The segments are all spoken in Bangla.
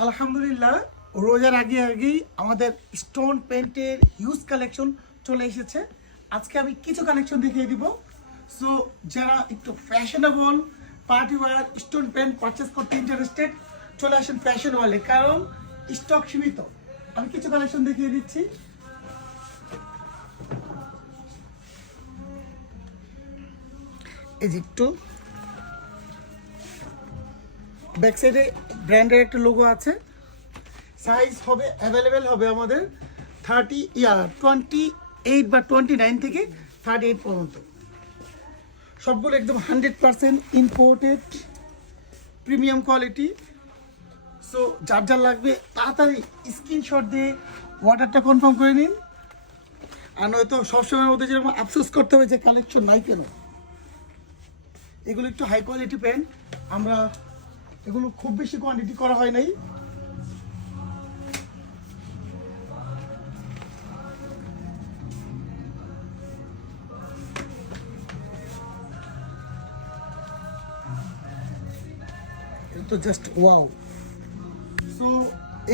আলহামদুলিল্লাহ, রোজার আগেই আমাদের স্টোন পেন্টের হিউজ কালেকশন চলে এসেছে। আজকে আমি কিছু কালেকশন দেখিয়ে দিব। সো যারা একটু fashionable party wear stone pant purchase করতে ইন্টারেস্টেড, চলে আসেন ফ্যাশন ওয়ালে, কারণ স্টক সীমিত। আমি কিছু কালেকশন দেখিয়ে দিচ্ছি। এই যে একটু ব্যাক সাইডে ব্র্যান্ডের একটা লোগো আছে। সাইজ হবে অ্যাভেলেবেল হবে আমাদের 28 বা 29 থেকে 38 পর্যন্ত। সবগুলো একদম 100% ইম্পোর্টেড প্রিমিয়াম কোয়ালিটি। সো যার যার লাগবে তাড়াতাড়ি স্ক্রিনশট দিয়ে অর্ডারটা কনফার্ম করে নিন। আর নয়তো সবসময়ের মধ্যে যেরকম আফসোস করতে হবে যে কালেকশন নাই কেন। এগুলো একটু হাই কোয়ালিটি পেন, আমরা এগুলো খুব বেশি কোয়ান্টিটি করা হয় নাই। এটা তো জাস্ট ওয়াও। সো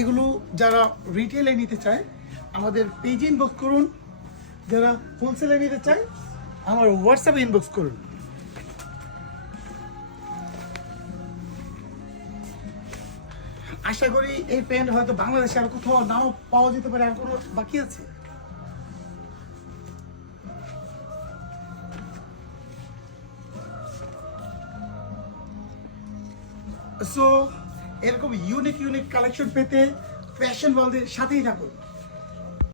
এগুলো যারা রিটেলে নিতে চায় আমাদের পেজে ইনবক্স করুন, যারা হোলসেলে নিতে চায় আমার হোয়াটসঅ্যাপে ইনবক্স করুন। আশা করি এই প্যান্ট হয়তো বাংলাদেশে আর কোথাও নাও পাওয়া যেতে পারে, আর কোনো বাকি আছে। সো এরকম ইউনিক কালেকশন পেতে ফ্যাশন ওয়ার্ল্ডের সাথেই থাকুন।